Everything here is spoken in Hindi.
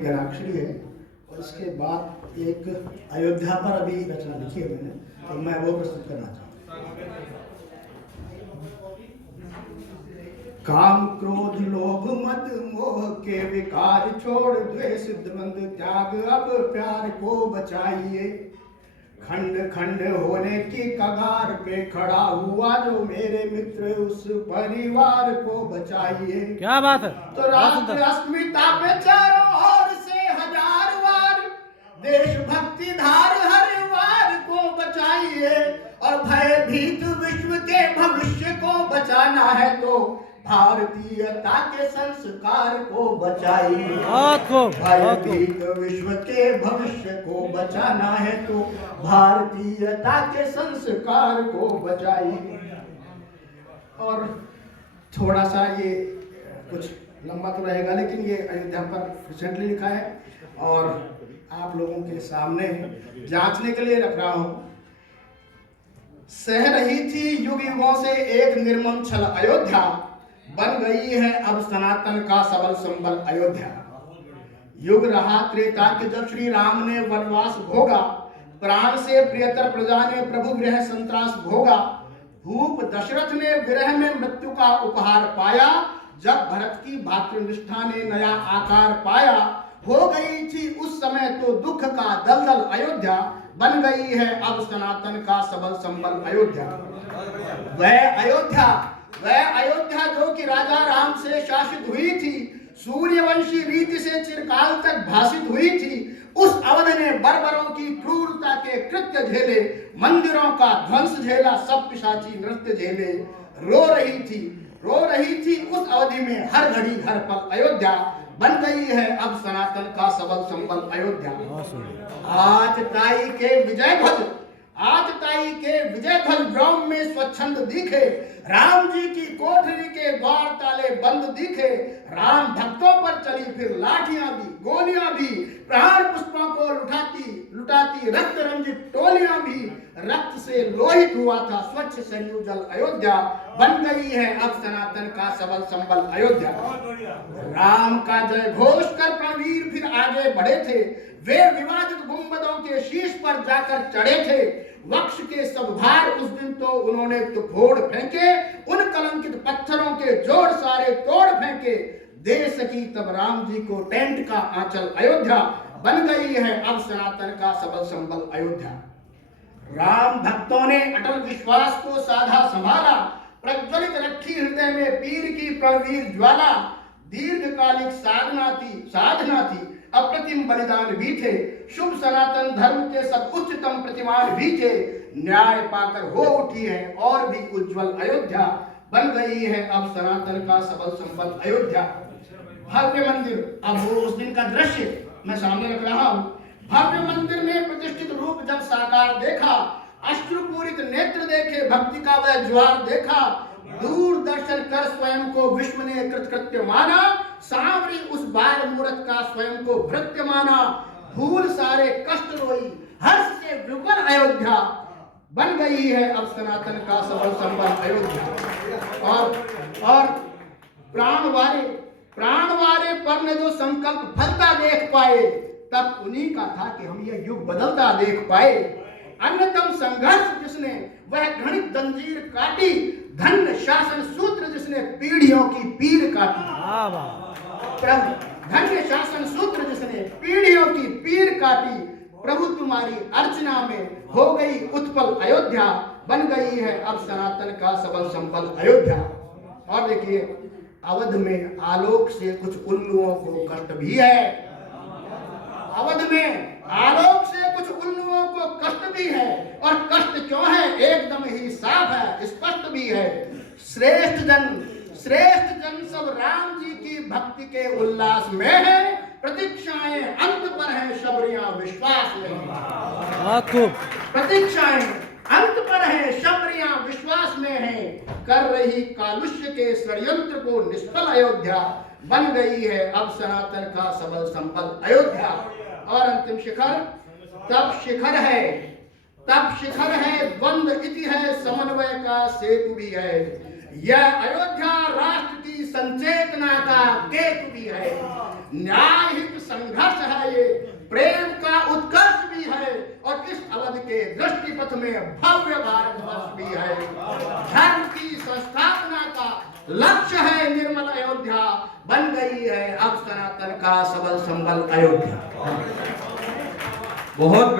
घराक्षरी है और इसके बाद एक अयोध्या पर अभी रचना लिखी है मैंने, तो मैं वो प्रस्तुत करना चाहूँ। काम क्रोध लोभ मद मोह के विकार छोड़ द्वेष द्वंद्व त्याग अब प्यार को बचाइए। खंड खंड होने की कगार पे खड़ा हुआ जो मेरे मित्र उस परिवार को बचाइए। क्या बात है। तो राष्ट्र अस्मिता पे चारों ओर से हजार वार देशभक्ति धार हर वार को बचाइए। और भयभीत विश्व के भविष्य को बचाना है तो भारतीयता के संस्कार को बचाइए। भयभीत विश्व के भविष्य को बचाना है तो भारतीयता के संस्कार को बचाइए। और थोड़ा सा ये कुछ लंबा तो रहेगा, लेकिन ये अयोध्या पर रिसेंटली लिखा है और आप लोगों के सामने जांचने के लिए रख रहा हूं। सह रही थी युग युगों से एक निर्मम छल अयोध्या, बन गई है अब सनातन का सबल संबल अयोध्या। युग रहा त्रेता के जब श्री राम ने वनवास भोगा, प्राण से प्रियतर प्रजा ने प्रभु गृह संत्रास भोगा। भूप दशरथ ने विरह में मृत्यु का उपहार पाया, जब भरत की भातृनिष्ठा ने नया आकार पाया। हो गई थी उस समय तो दुख का दलदल अयोध्या, बन गई है अब सनातन का सबल संबल अयोध्या। वह अयोध्या जो कि राजा राम से शासित हुई थी, सूर्यवंशी रीति से चिरकाल तक भाषित हुई थी। उस अवध ने बर्बरों की क्रूरता के कृत्य झेले, मंदिरों का ध्वंस झेला, सब पिशाची नृत्य झेले। रो रही थी उस अवधि में हर घड़ी हर पल अयोध्या, बन गई है अब सनातन का सबल संबल अयोध्या। आज ताई के विजय ध्वज व्योम में स्वच्छंद दिखे, राम जी की कोठरी के द्वार ताले बंद दिखे। राम भक्तों पर चली फिर लाठियां भी गोलियां भी, प्रहार पुष्पों को लुटाती रक्त रंजित टोलियां भी। रक्त से लोहित हुआ था स्वच्छ सरयू जल अयोध्या, बन गई है अब सनातन का सबल संबल अयोध्या। राम का जय घोष कर प्रणवीर फिर आगे बढ़े थे, वे विवादित गुंबदों के शीश पर जाकर चढ़े थे। वक्ष के सब भार उस दिन तो उन्होंने तो फोड़ फेंके, उन कलंकित पत्थरों के जोड़ सारे तोड़ फेंके। दे सकी तब राम जी को टेंट का आंचल अयोध्या, बन गई है अब सनातन का सबल संबल अयोध्या। राम भक्तों ने अटल विश्वास को साधा संभाला, प्रज्वलित रखी हृदय में पीर की प्रणवीर ज्वाला। दीर्घकालिक साधना थी अप्रतिम बलिदान भी थे, शुभ सनातन धर्म के सब उच्चतम प्रतिमान भी थे। न्याय पाकर हो उठी है और भी उज्जवल अयोध्या, बन गई है अब सनातन का सबल संबल अयोध्या। भव्य मंदिर, अब वो उस दिन का दृश्य मैं सामने रख रहा हूँ। भव्य मंदिर में प्रतिष्ठित रूप जब साकार देखा, अश्रुपूरित नेत्र देखे भक्ति का वह ज्वार देखा। दूर दर्शन कर स्वयं को विश्व ने कृतकृत्य माना, सांवरी उस बाल मूरत का स्वयं को भृत्य माना। भूल सारे कष्ट रोई हर्ष से विवल अयोध्या, बन गई है अब सनातन का सबल संबल अयोध्या। और प्राण वारे पर ने जो संकल्प फलता देख पाए, तब उन्हीं का था कि हम ये युग बदलता देख पाए। अन्यतम संघर्ष जिसने वह घृणित जंजीर काटी, धन्य शासन सूत्र जिसने पीढ़ियों की पीर काटी। धन्य शासन सूत्र जिसने पीढ़ियों की पीर काटी, प्रभु तुम्हारी अर्चना में हो गई उत्पल अयोध्या, बन गई है अब सनातन का सबल संबल अयोध्या। और देखिए, अवध में आलोक से कुछ उल्लुओं को कष्ट भी है। अवध में आलोक से कुछ उल्लुओं को कष्ट भी है, और कष्ट क्यों है एकदम ही साफ है, स्पष्ट भी है। श्रेष्ठ जन सब राम जी की भक्ति के उल्लास में है, प्रतीक्षाएं अंत पर है शबरियां विश्वास में। प्रतीक्षाएं अंत पर है शबरियां विश्वास में है, कर रही कालुष्य के षड्यंत्र को निष्फल अयोध्या, बन गई है अब सनातन का सबल संबल अयोध्या। और अंतिम शिखर, तब शिखर है द्वंद्व इति है, समन्वय का सेतु भी है। यह अयोध्या राष्ट्र की संचेतना का केतु भी है। न्याय हित संघर्ष है, ये प्रेम का उत्कर्ष भी है और इस अवध के दृष्टिपथ में भव्य भारतवर्ष भी है। धर्म की संस्थापना का लक्ष्य है निर्मल अयोध्या, बन गई है अब सनातन का सबल संबल अयोध्या। बहुत